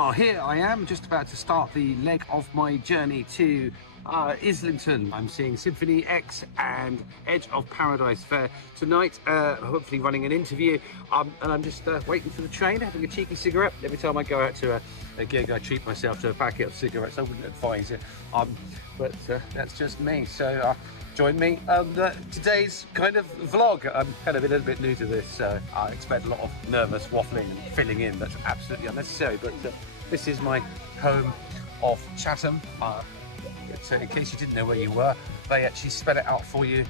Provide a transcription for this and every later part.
Well, here I am, just about to start the leg of my journey to Islington. I'm seeing Symphony X and Edge of Paradise Fair tonight, hopefully running an interview, and I'm just waiting for the train, having a cheeky cigarette. Every time I go out to a gig, I treat myself to a packet of cigarettes. I wouldn't advise it, but that's just me. So join me on today's kind of vlog. I'm kind of a little bit new to this, so I expect a lot of nervous waffling and filling in. That's absolutely unnecessary, but this is my home of Chatham. So in case you didn't know where you were, they actually spell it out for you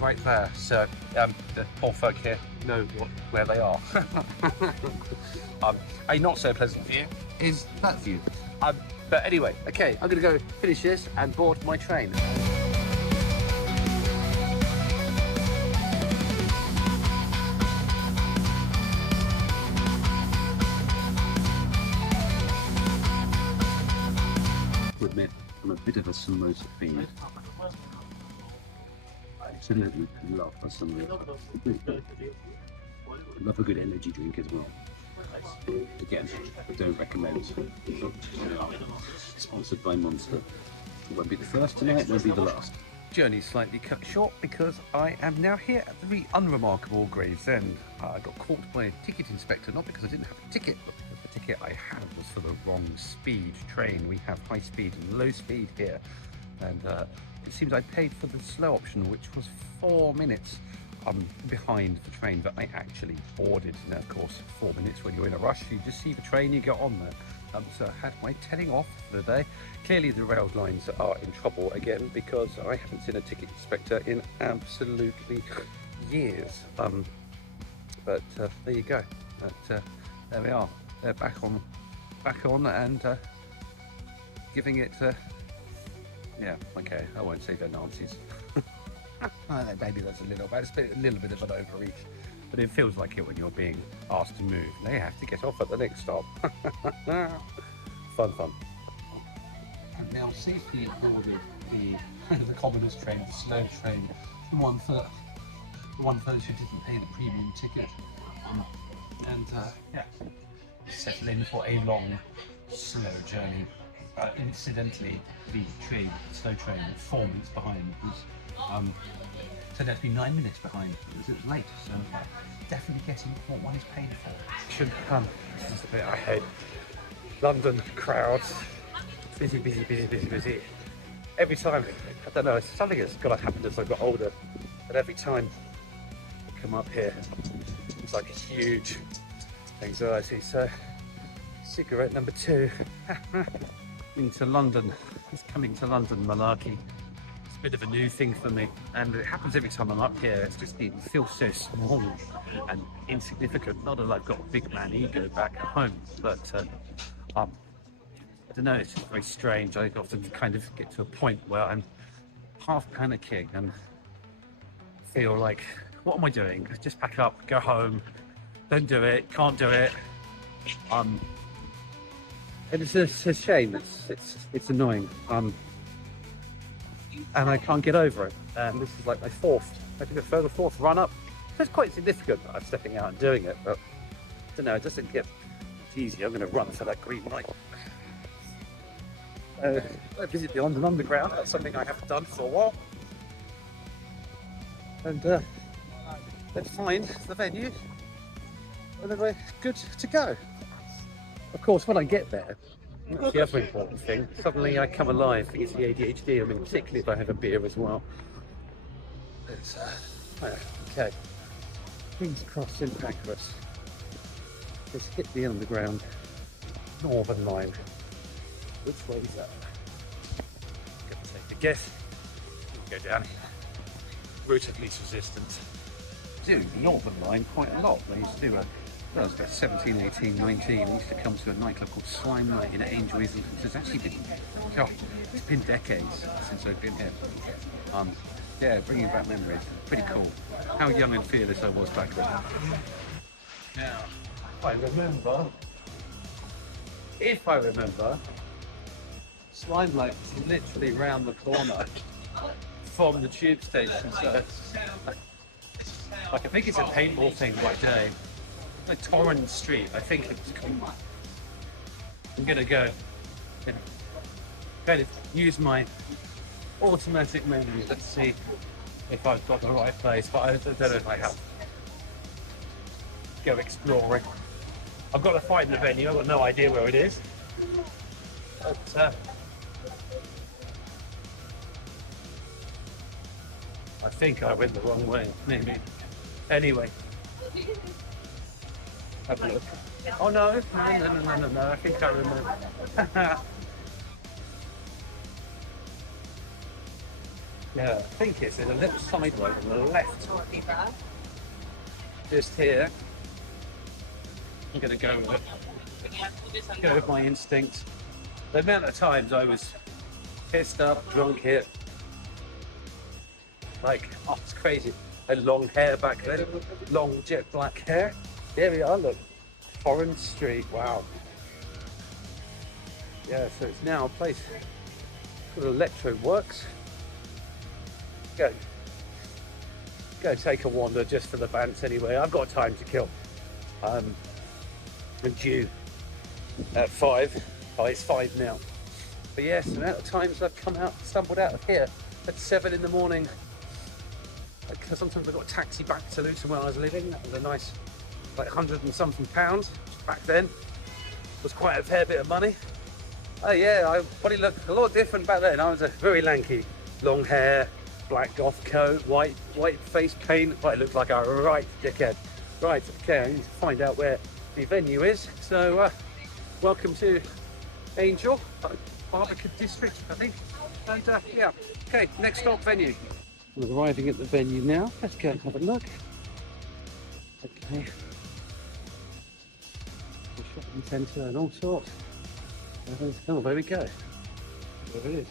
right there. So the poor folk here know where they are. A not so pleasant view is that view. But anyway, okay, I'm gonna go finish this and board my train. Admit, I'm a bit of a samosa fiend. I absolutely love a samosa. I love a good energy drink as well. Again, I don't recommend. Sponsored by Monster. It won't be the first tonight, it won't be the last. Journey slightly cut short because I am now here at the very unremarkable Gravesend. I got caught by a ticket inspector, not because I didn't have a ticket, but because the ticket I had was for the wrong speed train. We have high speed and low speed here, and it seems I paid for the slow option, which was 4 minutes behind the train that I actually boarded. Now, of course, 4 minutes when you're in a rush, you just see the train, you get on there. So I had my telling off for the day. Clearly the rail lines are in trouble again because I haven't seen a ticket inspector in absolutely years. But there you go. But there we are. They're back on and giving it. Yeah, okay. I won't say they're Nazis. Maybe that's a little bit of an overreach. But it feels like it when you're being asked to move. They have to get off at the next stop. Fun. And now safely boarded the commonest train, the slow train, the one for those who didn't pay the premium ticket. Yeah, settle in for a long, slow journey. Incidentally, the slow train, 4 minutes behind, was turned out to be 9 minutes behind because it was late. So definitely getting what one is paid for. This is the bit I hate. London crowds, busy. Every time, I don't know, it's something that's got to happen as I got older. But every time I come up here, it's like a huge anxiety. So, cigarette number 2. Into London. It's coming to London malarkey. It's a bit of a new thing for me, and it happens every time I'm up here. It's just it feels so small and insignificant. Not that I've got a big man ego back at home, but I don't know. It's just very strange. I often kind of get to a point where I'm half panicking and feel like, what am I doing? Just pack up, go home. Don't do it. Can't do it. And it's a shame. It's annoying. And I can't get over it. And this is like my fourth run up. So it's quite significant that I'm stepping out and doing it, but I don't know, it doesn't get easy. I'm going to run for that green light. I visit the London Underground. That's something I haven't done for a while. And let's find the venue, and then we're good to go. Of course, when I get there, that's the other important thing. Suddenly I come alive. It's the ADHD. I mean, particularly if I have a beer as well. It's, okay. King's Cross in Pancras. Let's hit the Underground. Northern Line. Which way is that? Gonna take a guess. Go down here. Route of least resistance. Do the Northern Line quite a lot. They used to do I was about 17, 18, 19. I used to come to a nightclub called Slime Night in Angel, Islington. So it's actually been decades since I've been here. Yeah, bringing back memories. Pretty cool. How young and fearless I was back then. Now, if I remember, Slime Night was literally round the corner from the tube station. So, I think it's a paintball thing by day. Like Torrens Street, I think it was called. I'm gonna go kind of use my automatic menu. Let's see if I've got the right place, but I don't know if I have. Go exploring. I've got to find the venue. I've got no idea where it is. But I think I went the wrong way, maybe. Anyway. Have a look. Oh no, no. I think I remember. Yeah, I think it's in a little sidewalk on the left. Just here. I'm gonna go with my instincts. The amount of times I was pissed up, drunk here. Like, oh, it's crazy. I had long hair back then, long jet black hair. There we are, look. Foreign Street, wow. Yeah, so it's now a place called Electro Works. Go take a wander just for the bands anyway. I've got time to kill. I'm due at 5. Oh, it's 5 now. But yes, the amount of times I've stumbled out of here at 7 in the morning. Because sometimes I got a taxi back to Luton where I was living. That was a nice, like, £100 and something pounds. Back then was quite a fair bit of money. Oh yeah, I probably looked a lot different back then. I was a very lanky, long hair, black goth coat, white face paint. I looked like a right dickhead. Right, okay, I need to find out where the venue is. So, welcome to Angel, Barbican District, I think. And yeah, okay, next stop, venue. We're arriving at the venue now. Let's go and have a look. Okay. The shopping centre and all sorts. Oh, there we go. There it is.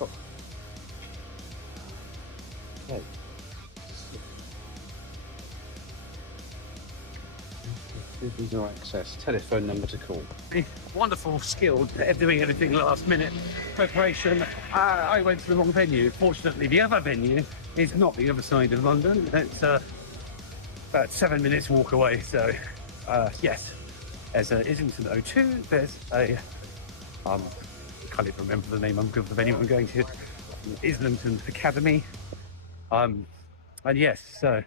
Oh. Okay. User access, telephone number to call. Wonderful skill at doing everything last minute preparation. I went to the wrong venue. Fortunately, the other venue is not the other side of London. It's about 7 minutes walk away. So, yes, there's a Islington O2. There's a I can't even remember the name of the venue I'm going to. Islington Academy. And yes, so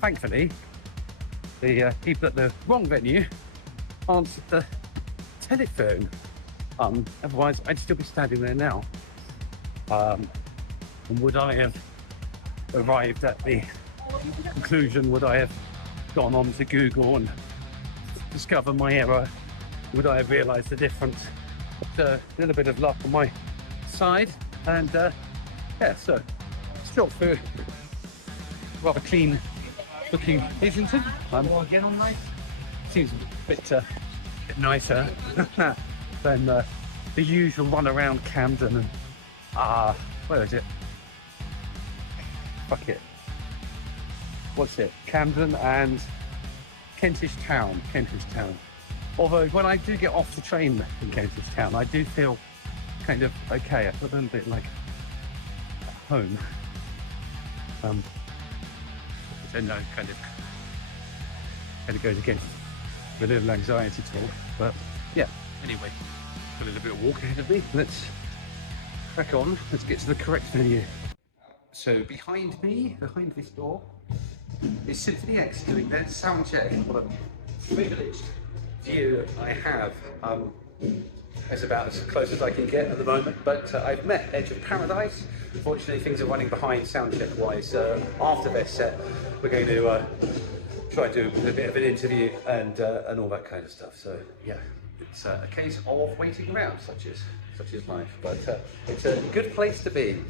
thankfully, the people at the wrong venue answered the telephone. Otherwise, I'd still be standing there now. And would I have arrived at the conclusion? Would I have gone on to Google and discovered my error? Would I have realised the difference? But, a little bit of luck on my side, and yeah, so straight through rather clean looking Islington. Again on nice. Seems a bit nicer than the usual run around Camden and where is it? Fuck it. What's it? Camden and Kentish Town. Although when I do get off the train in Kentish Town, I do feel kind of okay. I feel a little bit like at home. So no, kind of goes against the little anxiety talk, but yeah. Anyway, got a little bit of walk ahead of me. Let's crack on. Let's get to the correct venue. So behind me, behind this door, is Symphony X doing their sound check. What a privileged view I have. It's about as close as I can get at the moment, but I've met Edge of Paradise. Unfortunately, things are running behind soundcheck wise. After their set, we're going to try and do a bit of an interview and all that kind of stuff. So yeah, it's a case of waiting around, such is life. But it's a good place to be.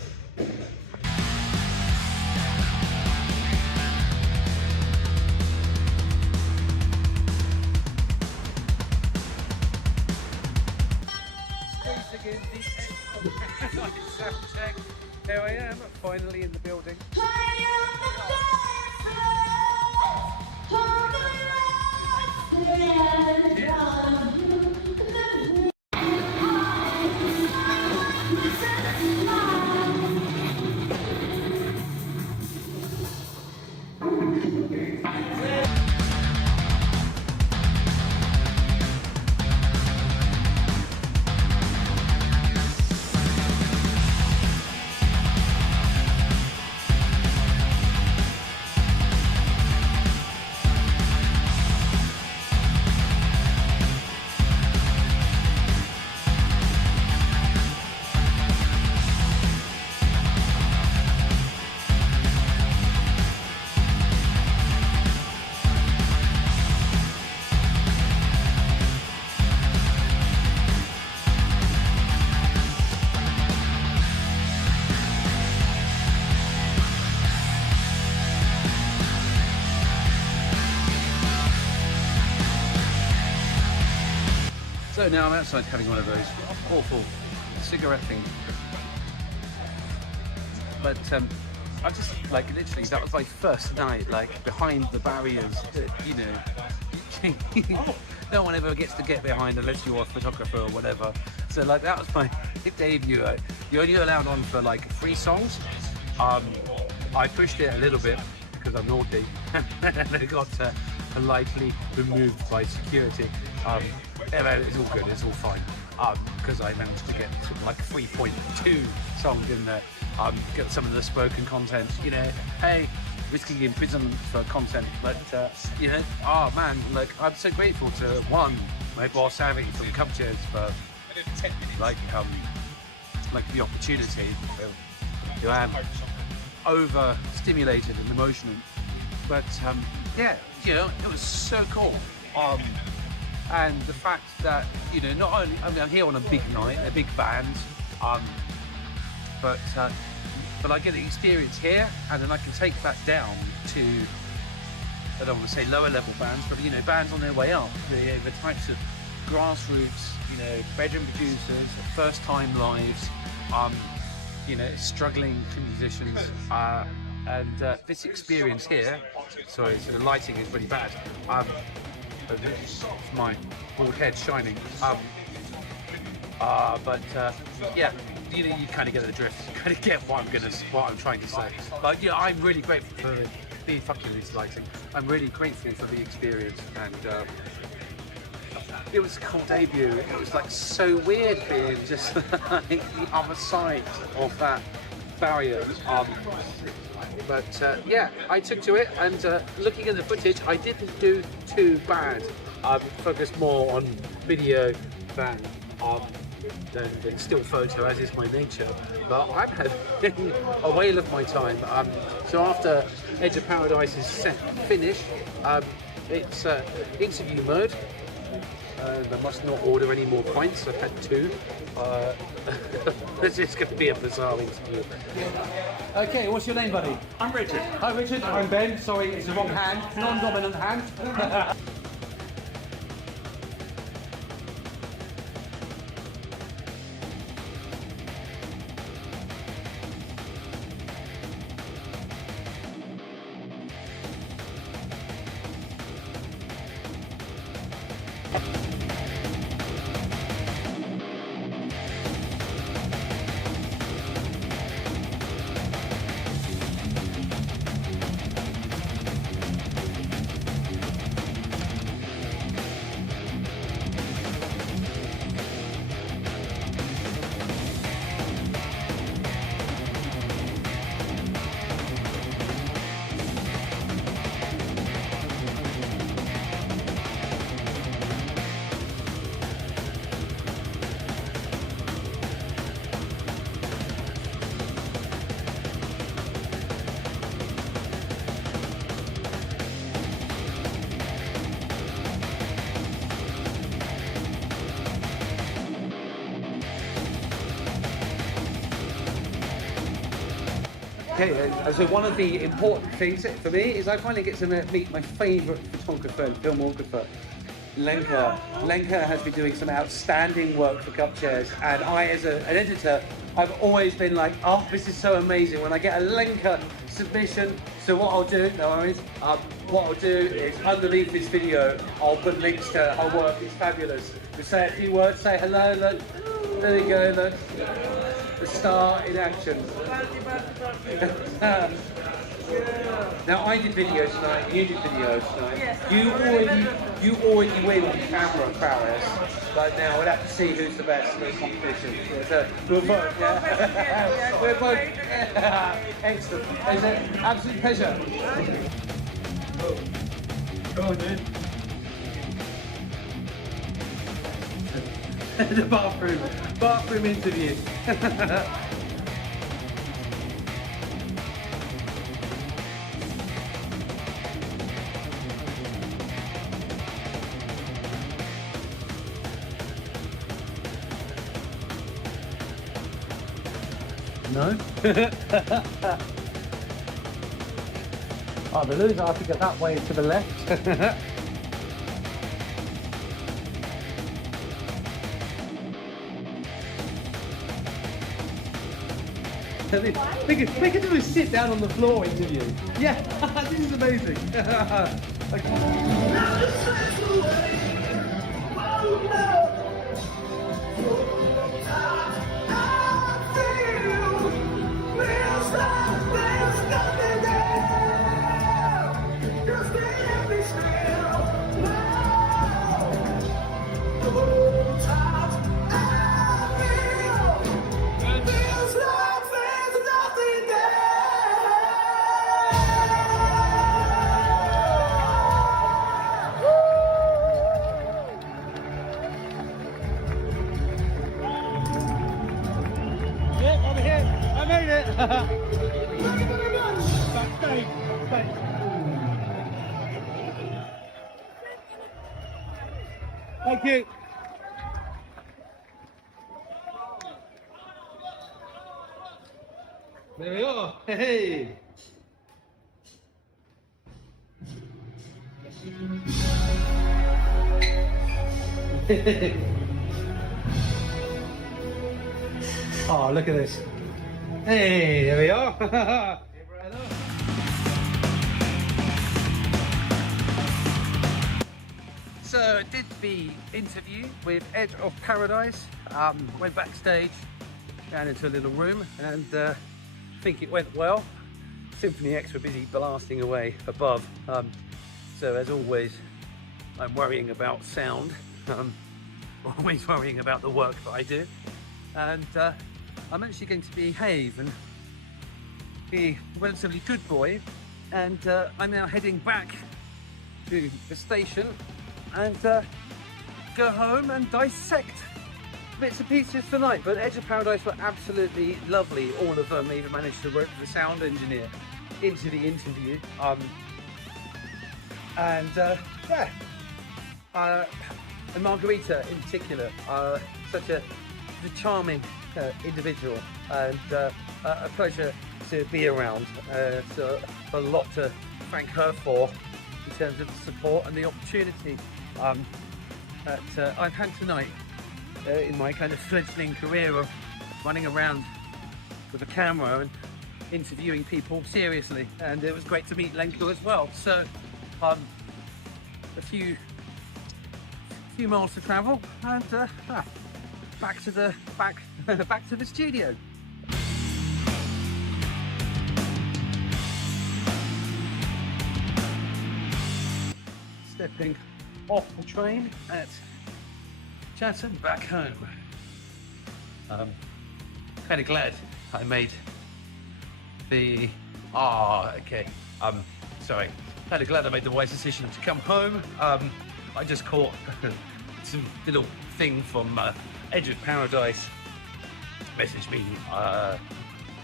Soundcheck. Here I am, finally in the building. So now I'm outside having one of those awful cigarette things. But I just, like, literally, that was my first night, like, behind the barriers that, you know, no one ever gets to get behind unless you're a photographer or whatever. So, like, that was my debut. You're only allowed on for, like, 3 songs. I pushed it a little bit because I'm naughty, and I got politely removed by security. Yeah, it's all good, it's all fine. Because I managed to get sort of like 3.2 songs in there. Get some of the spoken content, you know, hey, risking imprisonment for content, but you know, oh man, like, I'm so grateful to my boss Abby from Cupchairs for like the opportunity. You know, I'm overstimulated and emotional, but yeah, you know, it was so cool. And the fact that, you know, not only, I mean, I'm here on a big night, a big band, but I get the experience here, and then I can take that down to, I don't want to say lower level bands, but, you know, bands on their way up, the types of grassroots, you know, bedroom producers, first time lives, you know, struggling musicians, and this experience here, sorry, so the lighting is really bad, it's my bald head shining, but yeah, you know, you kind of get the drift, you kind of get what I'm trying to say. But yeah, I'm really grateful for the fucking this lighting. I'm really grateful for the experience, and it was a cool debut. It was like so weird being just like the other side of that barrier. But yeah, I took to it, and looking at the footage, I didn't do too bad. Focused more on video than still photo, as is my nature. But I've had a whale of my time. So after Edge of Paradise is finished, it's interview mode. I must not order any more pints. I've had 2. This is going to be a bizarre interview. Okay, what's your name, buddy? I'm Richard. Hi, Richard. I'm Ben. Sorry, it's the wrong hand. Non-dominant hand. Okay, so one of the important things for me is I finally get to meet my favourite photographer and filmographer, Lenka. Lenka has been doing some outstanding work for Cupchairs, and I, as an editor, I've always been like, oh, this is so amazing when I get a Lenka submission. So what I'll do, what I'll do is underneath this video, I'll put links to her work. It's fabulous. Just say a few words, say hello, look. There you go, look. The star in action. Now I did video tonight, you did video tonight. Yes, you already win on camera prowess, but now we'll have to see who's the best in the competition. So we'll vote, yeah? We're both, excellent. It's an absolute pleasure. Come on, dude. The bathroom interview. No? Oh, the loser, I have to get that way to the left. We could do a sit down on the floor interview. Yeah, this is amazing. Backstage. Thank you. There we are. Hey. Oh, look at this. Hey, there we are. So I did the interview with Edge of Paradise, went backstage, down into a little room, and I think it went well. Symphony X were busy blasting away above, so as always I'm worrying about sound, always worrying about the work that I do, and I'm actually going to behave and be a relatively good boy, and I'm now heading back to the station and go home and dissect bits and pieces tonight. But Edge of Paradise were absolutely lovely, all of them. I even managed to rope the sound engineer into the interview, and Margarita in particular, such a charming individual, and a pleasure to be around. So a lot to thank her for in terms of the support and the opportunity that I've had tonight in my kind of fledgling career of running around with a camera and interviewing people seriously. And it was great to meet Lenka as well. So a few miles to travel, and back to the studio. Stepping off the train at Chatham, back home. Kind of glad I made the sorry. Kind of glad I made the wise decision to come home. I just caught some little thing from Edge of Paradise. Messaged me,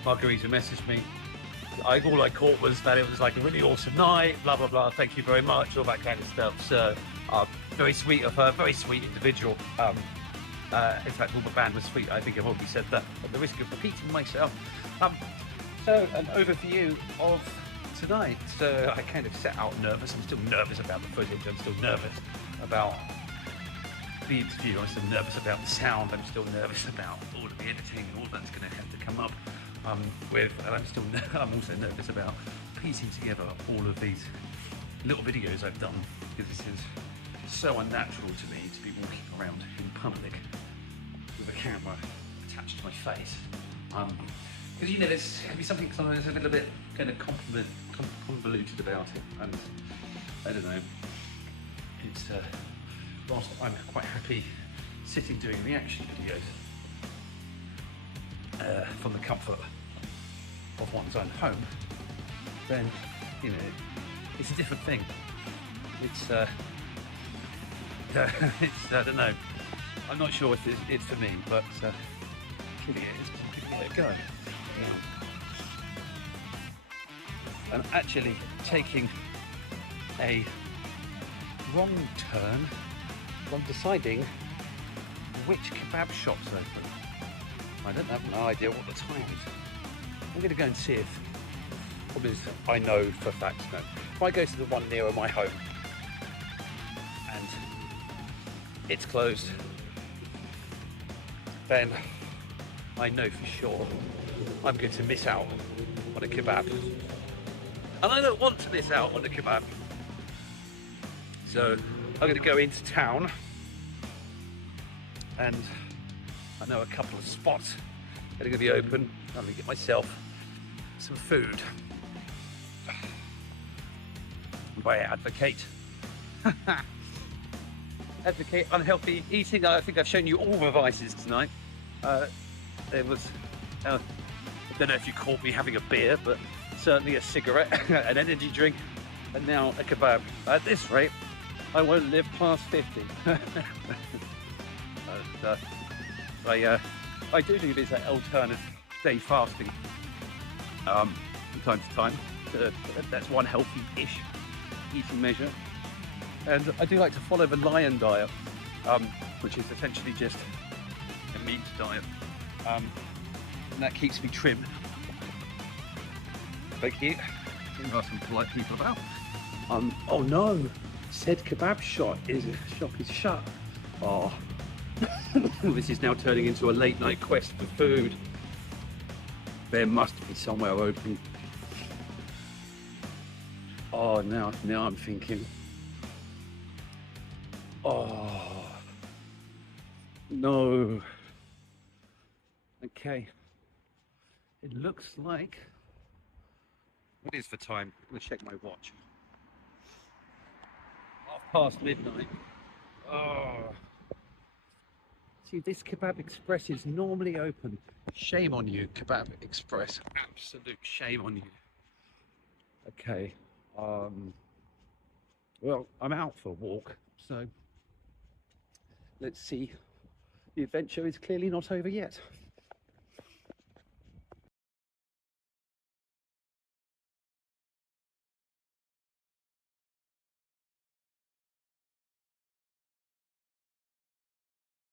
Margarita messaged me. All I caught was that it was like a really awesome night, blah blah blah, thank you very much, all that kind of stuff. So very sweet of her, very sweet individual. In fact, all the band was sweet. I think I've already said that at the risk of repeating myself. So an overview of tonight. So I kind of set out nervous. I'm still nervous about the footage. I'm still nervous about the interview. I'm still nervous about the sound. I'm still nervous about all of the editing, all that's going to have to come up with. And I'm also nervous about piecing together all of these little videos I've done, because this is so unnatural to me to be walking around in public with a camera attached to my face. Because you know, there's can be something sometimes a little bit kind of convoluted about it, and I don't know. It's whilst I'm quite happy sitting doing reaction videos from the comfort of one's own home, then you know it's a different thing. It's I don't know. I'm not sure if it's for me, but giving it a go. I'm actually taking a wrong turn from deciding which kebab shop's open. I don't have no idea what the time is. I'm going to go and see if, obviously I know for a fact, no. If I go to the one nearer my home and it's closed, then I know for sure I'm going to miss out on a kebab. And I don't want to miss out on a kebab. So I'm going to go into town, and I know a couple of spots that are going to be open. I'm going to get myself some food. I advocate unhealthy eating. I think I've shown you all the vices tonight. There was, I don't know if you caught me having a beer, but certainly a cigarette, an energy drink, and now a kebab. At this rate, I won't live past 50. I do this alternate day fasting from time to time. That's one healthy-ish eating measure. And I do like to follow the lion diet, which is essentially just a meat diet. And that keeps me trim. Thank you. There are some polite people about. Oh no, said kebab shop is shut. Oh, this is now turning into a late night quest for food. There must be somewhere open. Oh, now I'm thinking. Oh no. Okay. It looks like. What is the time? I'm gonna check my watch. 1:30 midnight. Oh. See, this Kebab Express is normally open. Shame on you, Kebab Express. Absolute shame on you. Okay. Well, I'm out for a walk, so let's see. The adventure is clearly not over yet.